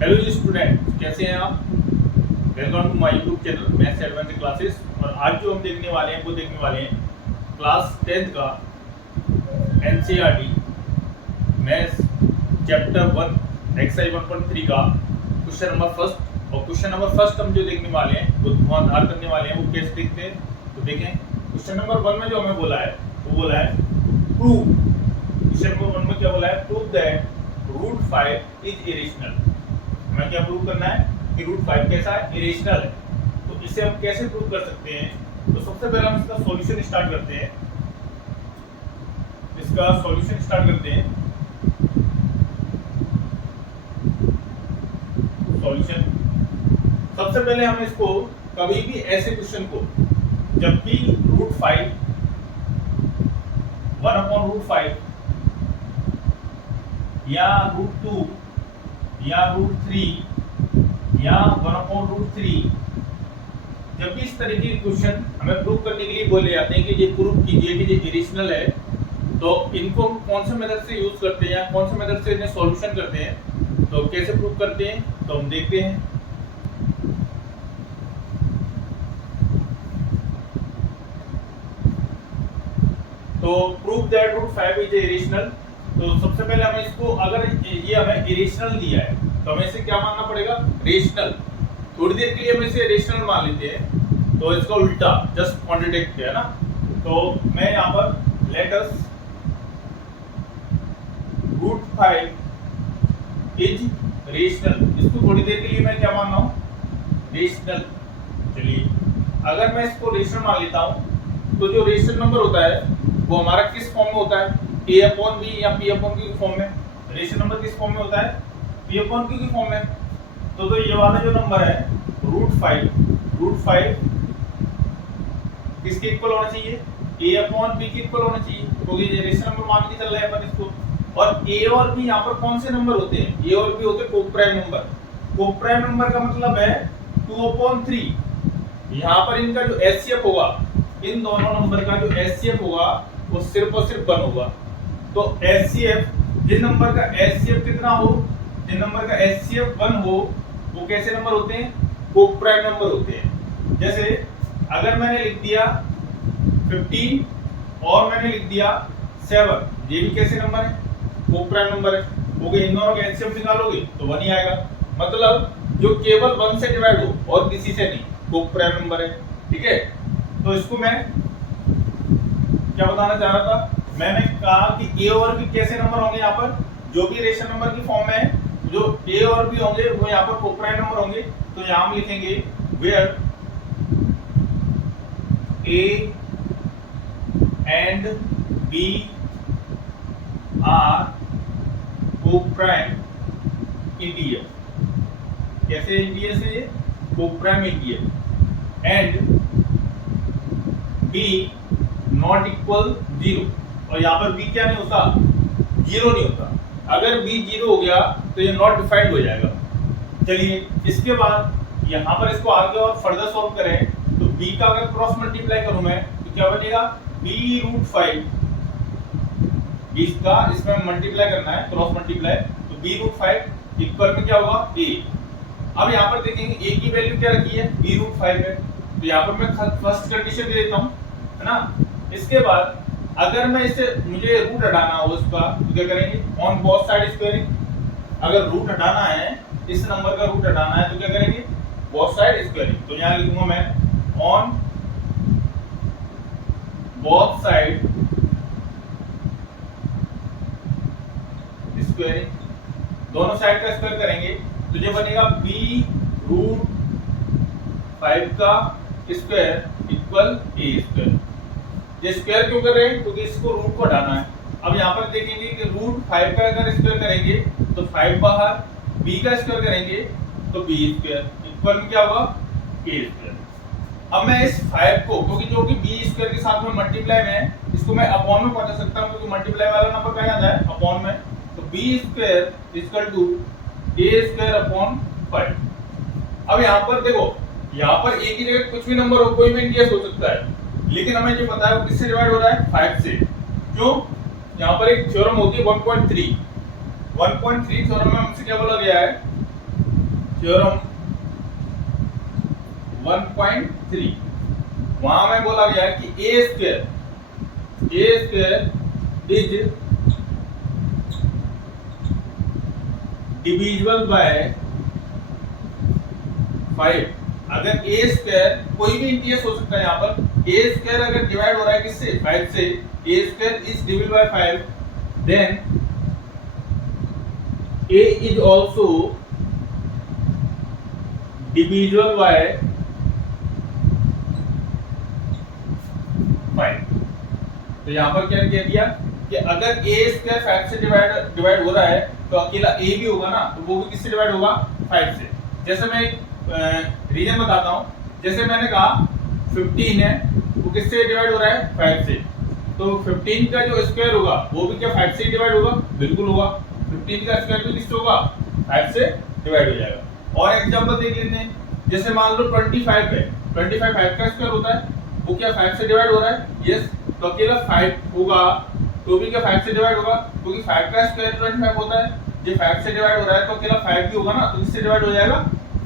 Hello जी student, कैसे हैं आप। Welcome to my YouTube channel maths advance classes. और आज जो हम देखने वाले हैं वो देखने वाले हैं क्लास 10th का एनसीईआरटी मैथ्स चैप्टर 1 एक्सरसाइज 1.3 का क्वेश्चन नंबर फर्स्ट। और क्वेश्चन नंबर फर्स्ट हम जो देखने वाले हैं वो धुआंधार करने वाले हैं। वो कैसे देखते हैं तो देखें। क्वेश्चन नंबर 1 में जो हमें बोला है वो बोला है प्रूव। क्वेश्चन नंबर 1 में क्या बोला है, prove that root 5 is irrational. हमें क्या प्रूव करना है कि रूट 5 कैसा है, इरेशनल है। तो इसे हम कैसे प्रूव कर सकते हैं, तो सबसे पहले हम इसका सॉल्यूशन स्टार्ट करते हैं। इसका सॉल्यूशन स्टार्ट करते हैं। सॉल्यूशन सबसे पहले हम इसको कभी भी ऐसे क्वेश्चन को जबकि रूट 5 1/√5 या रूट 2 या रूट 3 या 1/√3 जब भी इस तरीके के क्वेश्चन हमें प्रूव करने के लिए बोले जाते हैं कि ये प्रूव कीजिए कि ये इरेशनल है, तो इनको कौन से मेथड से यूज करते हैं या कौन से मेथड से इन्हें सॉल्यूशन करते हैं, तो कैसे प्रूव करते हैं तो हम देखते हैं। तो prove that root 5 is irrational. तो सबसे पहले हमें इसको, अगर ये हमें इरेशनल दिया है तो हमें इसे क्या मानना पड़ेगा, रेशनल। थोड़ी देर के लिए हम इसे रेशनल मान लेते हैं, तो इसका उल्टा जस्ट कॉन्ट्रडिक्ट है ना। तो मैं यहाँ पर let us root 5 is rational, इसको थोड़ी देर के लिए मैं क्या मान रहा हूँ, रेशनल। चलिए, अगर मैं इसको रेशनल मान लेता हूँ तो जो रेशनल नंबर होता है वो हमारा किस फॉर्म में होता है, a/b या p/q की फॉर्म में। रेशनल नंबर किस फॉर्म में होता है, p/q की फॉर्म में। तो ये वाला जो नंबर है रूट 5 किसके इक्वल होना चाहिए, a/b के इक्वल होना चाहिए, क्योंकि ये रेशनल नंबर मान के चल रहे हैं अपन इसको। और a और b यहाँ पर कौन से नंबर होते हैं, a और b होते हैं कोप्राइम नंबर। कोप्राइम नंबर का मतलब है 2/3। यहाँ पर इनका जो एचसीएफ होगा, इन दोनों नंबर का जो एचसीएफ होगा वो सिर्फ और सिर्फ 1 होगा। तो एचसीएफ, जिन नंबर का एचसीएफ कितना हो, जिन नंबर का एचसीएफ 1 हो, वो कैसे नंबर होते हैं, कोप्राइम नंबर होते हैं। जैसे अगर मैंने लिख दिया 15 और मैंने लिख दिया 7, ये भी कैसे नंबर है, कोप्राइम नंबर है। क्योंकि इन दोनों का एचसीएफ निकालोगे तो 1 ही आएगा। मतलब जो केवल 1 से डिवाइड हो और किसी से नहीं, कोप्राइम नंबर है। ठीक है, तो इसको मैं क्या बताना चाह रहा था, मैंने कहा कि a और b कैसे नंबर होंगे, यहाँ पर जो भी रेशनल नंबर की फॉर्म में है, जो a और b होंगे वो यहाँ पर कोप्राइम नंबर होंगे। तो यहाँ हम लिखेंगे where a and b are coprime integer. कैसे इंटीजर से, ये coprime integer. And b not equal 0, और यहाँ पर b क्या नहीं होता, 0 नहीं होता। अगर b 0 हो गया तो ये नॉट डिफाइंड हो जाएगा। चलिए, इसके बाद यहाँ पर इसको आगे और फर्दर सॉल्व करें तो b का अगर क्रॉस मल्टीप्लाई करूं मैं तो क्या बनेगा, b√5। इसका इसमें मल्टीप्लाई करना है, क्रॉस मल्टीप्लाई, तो b√5 इक्वल में क्या होगा, a। अब यहाँ पर देखेंगे a की वैल्यू क्या रखी है, b√5 है। तो यहाँ पर मैं फर्स्ट कंडीशन दे देता हूँ, है ना। इसके बाद अगर मैं इसे, मुझे रूट हटाना हो उसका, तो क्या करेंगे, ऑन बोथ साइड स्क्वायरिंग। अगर रूट हटाना है, इस नंबर का रूट हटाना है तो क्या करेंगे, बोथ साइड स्क्वायरिंग। तो यहाँ लिखूंगा मैं ऑन बोथ साइड स्क्वायरिंग, दोनों साइड का स्क्वायर करेंगे तो ये बनेगा b√5 का स्क्वायर इक्वल a स्क्वायर। ये स्क्वायर क्यों कर रहे हैं, क्योंकि इसको रूट को हटाना है। अब यहाँ पर देखेंगे कि √5 का अगर स्क्वायर करेंगे तो 5 बाहर, b का स्क्वायर करेंगे तो b स्क्वायर इक्वल में क्या होगा, a स्क्वायर। अब मैं इस 5 को, क्योंकि जो कि b स्क्वायर के साथ में मल्टीप्लाई में है, इसको मैं अपॉन में पहुंचा सकता हूँ, क्योंकि मल्टीप्लाई वाला नंबर कहाँ आता है, अपॉन में। तो b square equal to a square upon 5। अब यहाँ पर देखो, यहाँ पर a की जगह कुछ भी नंबर हो, कोई भी इंटीजर हो सकता है, लेकिन हमें जो पता है वो किससे डिवाइड हो रहा है, 5 से। क्यों, यहाँ पर एक थ्योरम होती है 1.3 थ्योरम में हमसे क्या बोला गया है, थ्योरम 1.3 वहां में बोला गया कि ए स्क्वायर इज डिविजिबल बाय 5। अगर ए स्क्वायर कोई भी इंटीजर हो सकता है, यहाँ पर ए स्क्वायर अगर डिवाइड हो रहा है किससे 5 से, A square is divisible by 5, then A is also divisible by 5। तो यहाँ पर क्या कह दिया कि अगर ए स्क्वायर 5 से डिवाइड हो रहा है तो अकेला ए भी होगा ना, तो वो भी किससे डिवाइड होगा 5 से। जैसे मैं एक रीजन बताता हूँ, जैसे मैंने कहा 15 है, वो किससे डिवाइड हो रहा है 5 से, तो 15 का जो स्क्वायर होगा वो भी क्या 5 से डिवाइड होगा, बिल्कुल होगा। 15 का स्क्वायर भी किससे होगा 5 से डिवाइड हो जाएगा। और एग्जांपल देख लेते हैं, जैसे मान लो 25 है, 25 5 का स्क्वायर होता है, वो क्या 5 से डिवाइड हो रहा है, यस, तो अकेला 5 होगा तो भी क्या 5 से डिवाइड होगा, क्योंकि 5 का स्क्वायर 25 होता है, ये 5 से डिवाइड हो रहा है तो अकेला 5 भी होगा ना, तो किससे डिवाइड हो जाएगा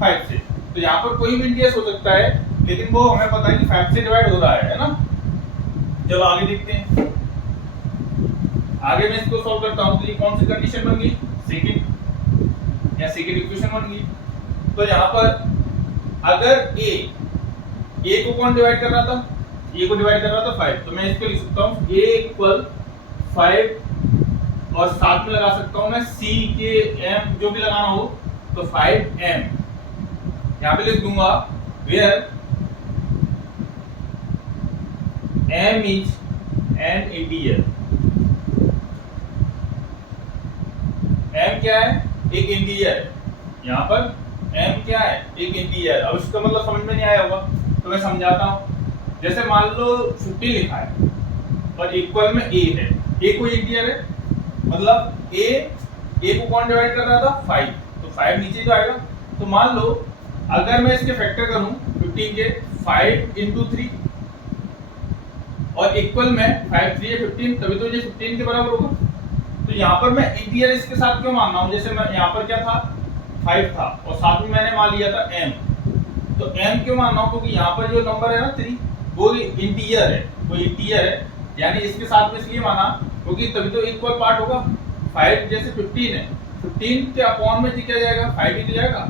5 से। तो यहाँ पर कोई भी इंटीजर हो सकता है, लेकिन वो हमें पता है कि 5 से डिवाइड हो रहा है ना। चलो आगे देखते हैं। आगे मैं इसको सॉल्व करता हूँ, तो ये कौन सी कंडीशन बन गई, सेकंड या सेकंड इक्वेशन बन गई। तो यहाँ पर अगर ए को कौन डिवाइड कर रहा था, ए को डिवाइड कर रहा था 5, तो मैं इसको लिख सकता हूँ a इक्वल 5 और साथ में लगा सकता हूँ मैं c के m जो भी लगाना हो, तो 5m यहाँ पे लिख दूंगा, where m is an integer। m क्या है, एक इंटीजर। यहाँ पर m क्या है, एक इंटीजर। अब इसका मतलब समझ में नहीं आया होगा तो मैं समझाता हूँ। जैसे मान लो 50 लिखा है और इक्वल में a है, a कोई इंटीजर है, मतलब a को कौन डिवाइड कर रहा था 5, तो 5 नीचे जो आएगा। तो मान लो अगर मैं इसके फैक्टर करूं 15 के 5 into 3 और इक्वल में 5 3 है 15, तभी तो ये 15 के बराबर होगा। तो यहाँ पर मैं इंटीजर इसके साथ क्यों मान रहा हूँ, जैसे मैं यहाँ पर क्या था 5 था और साथ में मैंने मान लिया था m, तो m क्यों मान रहा हूँ, क्योंकि यहाँ पर जो नंबर है ना 3 वो इंटीजर है, वो इंटीजर है, यानी इसके साथ में इसलिए माना क्योंकि तभी तो इक्वल पार्ट होगा। 5 जैसे 15 है, 15 के अपॉन में क्या जाएगा 5 ही तो जाएगा,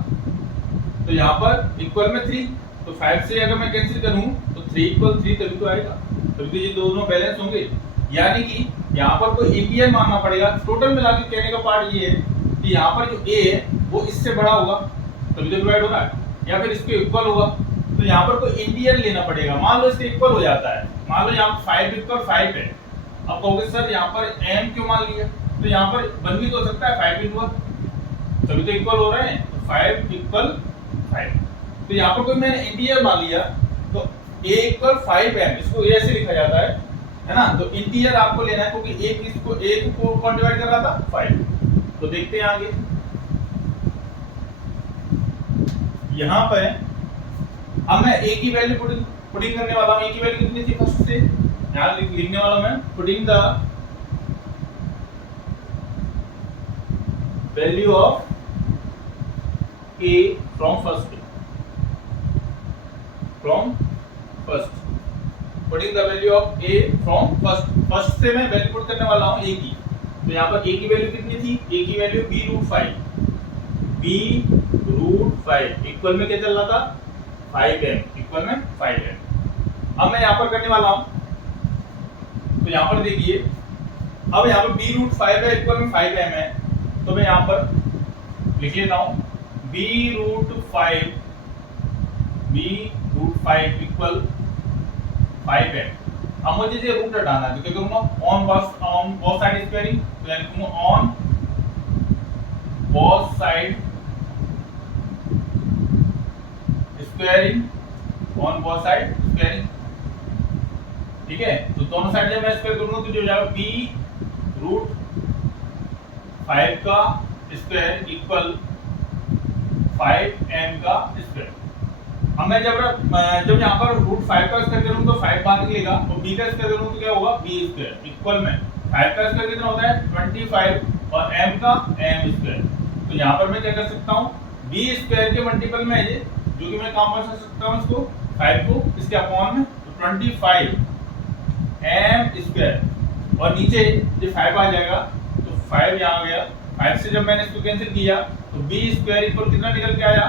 तो यहाँ पर इक्वल में 3, तो 5 से अगर मैं कैंसिल करूं तो 3 इक्वल 3 तभी तो आएगा, तभी तो ये दोनों बैलेंस होंगे। यानी कि यहाँ पर कोई इंटीजर मानना पड़ेगा। टोटल मिला के कहने का पार्ट ये है कि यहाँ पर जो a है वो इससे बड़ा होगा तभी तो डिवाइड हो रहा है, या फिर इसके इक्वल होगा, तो यहाँ पर कोई इंटीजर लेना पड़ेगा। मान लो इसके इक्वल हो जाता है, मान लो यहाँ पर 5 इक्वल 5 है, अब कहोगे सर यहाँ पर m क्यों मान लिया, तो यहाँ पर बन भी तो सकता है 5 into 1 तभी तो इक्वल हो रहे हैं, तो 5 इक्वल 5, तो यहाँ पर कोई मैंने इंटीजर मान लिया, तो a इक्वल 5m, इसको ऐसे लिखा जाता है ना। तो इंटीजर आपको लेना है क्योंकि a को कौन डिवाइड कर रहा था 5। तो देखते हैं आगे, यहाँ पर अब मैं a की वैल्यू पुटिंग करने वाला हूँ। a की वैल्यू कितनी थी फर्स्ट से, यहाँ लिखने वाला मैं putting the value of a from first, putting the value of a from first से मैं वैल्यू पुट करने वाला हूँ a की। तो यहाँ पर a की वैल्यू कितनी थी, a की वैल्यू b रूट 5 इक्वल में क्या चल रहा था 5m, इक्वल में 5m। अब मैं यहाँ पर करने वाला हूँ, तो यहाँ पर देखिए, अब यहाँ पर b रूट 5 है इक्वल में 5m है, तो मैं यहाँ पर लिख लेता हूँ b रूट 5 इक्वल 5m। अब मुझे ये रूट हटाना है, तो क्या करूँगा ऑन बोथ साइड स्क्वायरिंग, तो यानी कहूँगा ऑन बोथ साइड स्क्वायरिंग, ठीक है। तो दोनों साइड जब मैं स्क्वायर करूंगा तो जो जाएगा b रूट 5 का स्क्वायर इक्वल 5m का स्क्वायर। अब मैं जब यहाँ पर रूट 5 का स्क्वायर करूंगा तो 5 बाहर निकलेगा, और b का स्क्वायर करूंगा तो क्या होगा b स्क्वायर इक्वल में 5 का स्क्वायर कितना होता है 25 और m का m स्क्वायर। तो यहाँ पर मैं क्या कर सकता हूँ b बी स्क्वायर के मल्टीपल में है ये, जो कि मैं काम कर सकता हूँ इसको 5 को इसके अपॉन में, तो 25 m स्क्वायर, और नीचे ये 5 आ जाएगा, तो 5 यहाँ आ गया। 5 से जब मैंने इसको कैंसिल किया तो बी स्क्वायर इक्वल कितना निकल के आया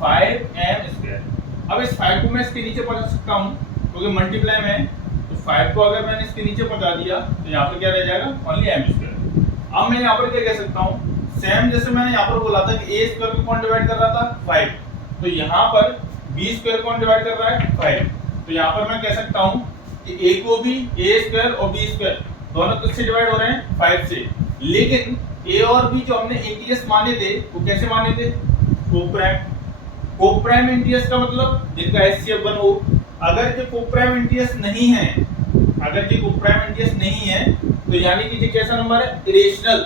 5m स्क्वायर। अब इस 5 को मैं इसके नीचे पहुंचा सकता हूँ क्योंकि मल्टीप्लाई में है, तो 5 को अगर मैंने इसके नीचे पहुंचा दिया तो यहाँ पर क्या रह जाएगा ओनली m स्क्वायर। अब मैं यहाँ पर क्या कह सकता हूँ, सेम जैसे मैंने यहाँ पर बोला था कि a स्क्वायर को कौन डिवाइड कर रहा था 5, तो यहाँ पर b स्क्वायर कौन डिवाइड कर रहा है 5, तो यहाँ पर मैं कह सकता हूँ कि a को भी a स्क्वायर और b स्क्वायर दोनों किससे डिवाइड हो रहे हैं 5 से, लेकिन a और b जो हमने इंटीजर्स माने थे वो कैसे माने थे कोप्राइम। कोप्राइम इंटीजर्स का मतलब जिनका HCF 1 हो। अगर ये कोप्राइम इंटीजर्स नहीं है, अगर ये कोप्राइम इंटीजर्स नहीं है तो यानी कि ये कैसा नंबर है इरेशनल।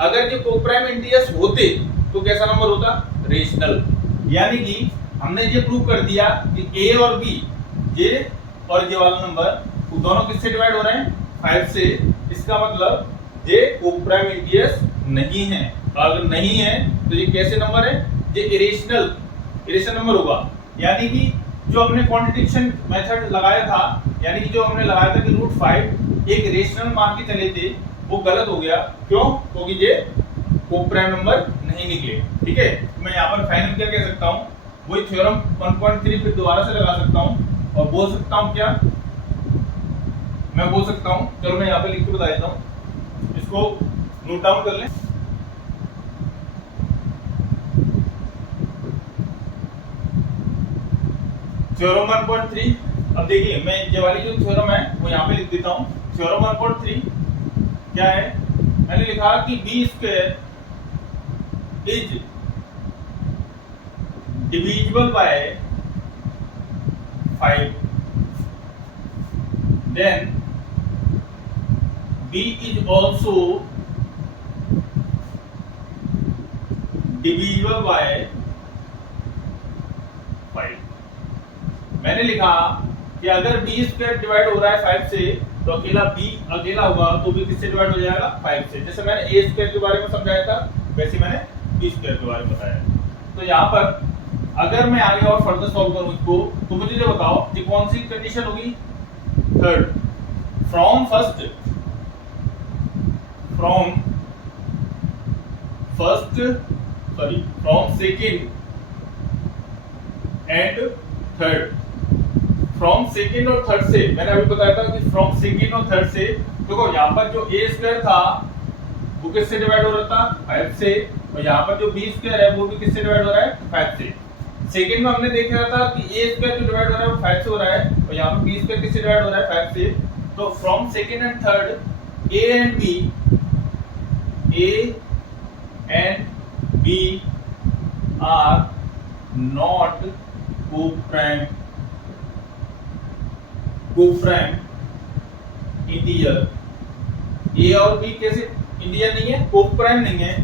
अगर ये कोप्राइम इंटीजर्स होते तो कैसा नंबर होता रेशनल। यानी कि हमने ये प्रूव कर दिया कि a और b ये और ये वाला नंबर वो दोनों किससे डिवाइड हो रहे हैं 5 से, इसका मतलब ये कोप्राइम इंटीजर्स नहीं है। अगर नहीं है तो ये कैसे नंबर है, ये इरेशनल नंबर होगा। यानी कि जो हमने कॉन्ट्रडिक्शन मेथड लगाया था, यानी कि जो हमने लगाया था कि √5 एक रेशनल मान के चले थे, वो गलत हो गया। क्यों? क्योंकि ये कोप्राइम नंबर नहीं निकले। ठीक है, मैं यहाँ पर फाइनल क्या कह सकता हूँ, वही थ्योरम 1.3 फिर दोबारा से लगा सकता हूँ और बोल सकता हूँ क्या, मैं बोल सकता हूँ, चलो मैं यहाँ पे लिख के बता देता हूँ, इसको नोट डाउन कर लें। थ्योरम 1.3, अब देखिए मैं ये वाली जो थ्योरम है वो यहाँ पे लिख देता हूँ। थ्योरम 1.3 क्या है, मैंने लिखा कि b square is divisible by 5, then b is also divisible by 5। मैंने लिखा कि अगर b स्क्वायर डिवाइड हो रहा है 5 से तो अकेला b अकेला होगा तो भी किससे डिवाइड हो जाएगा 5 से। जैसे मैंने a स्क्वायर के बारे में समझाया था वैसे मैंने b स्क्वायर के बारे में बताया। तो यहाँ पर अगर मैं आगे और फर्दर सॉल्व करूं इसको, तो मुझे ये बताओ कि कौन सी कंडीशन होगी, third, from second and third. From second और थर्ड से मैंने अभी बताया था कि फ्रॉम सेकेंड और थर्ड से, देखो यहाँ पर जो a स्क्वायर था वो किससे डिवाइड हो रहा था 5 से, और यहाँ पर जो b स्क्वायर है वो भी किससे डिवाइड हो रहा है 5 से। सेकेंड में हमने देख रहा था कि a स्क्वायर जो डिवाइड हो रहा है वो 5 से हो रहा है, और यहाँ पर b स्क्वायर किससे डिवाइड हो रहा है 5 से। तो from second and third a and b are not coprime integer. a और b कैसे इंटीजर नहीं है, कोप्राइम नहीं है,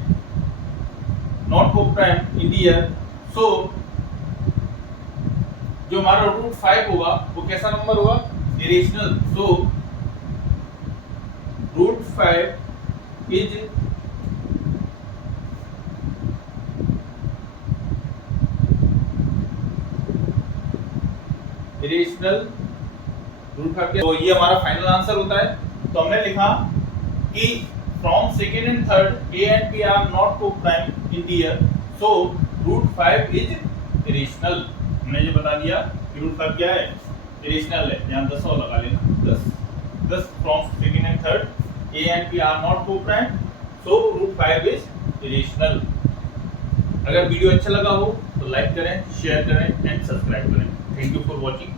नॉट कोप्राइम इंटीजर। सो जो हमारा √5 होगा वो कैसा नंबर होगा इरेशनल। So √5 is irrational. √5 तो ये हमारा फाइनल आंसर होता है। तो हमने लिखा कि from second and third a and b are not coprime integer, so √5 is irrational. हमने ये बता दिया कि √5 क्या है इरेशनल है। यहाँ 10 और लगा लेना, 10 from second and third a and b are not coprime, so √5 is irrational. अगर वीडियो अच्छा लगा हो तो लाइक करें, शेयर करें एंड सब्सक्राइब करें। Thank you for watching.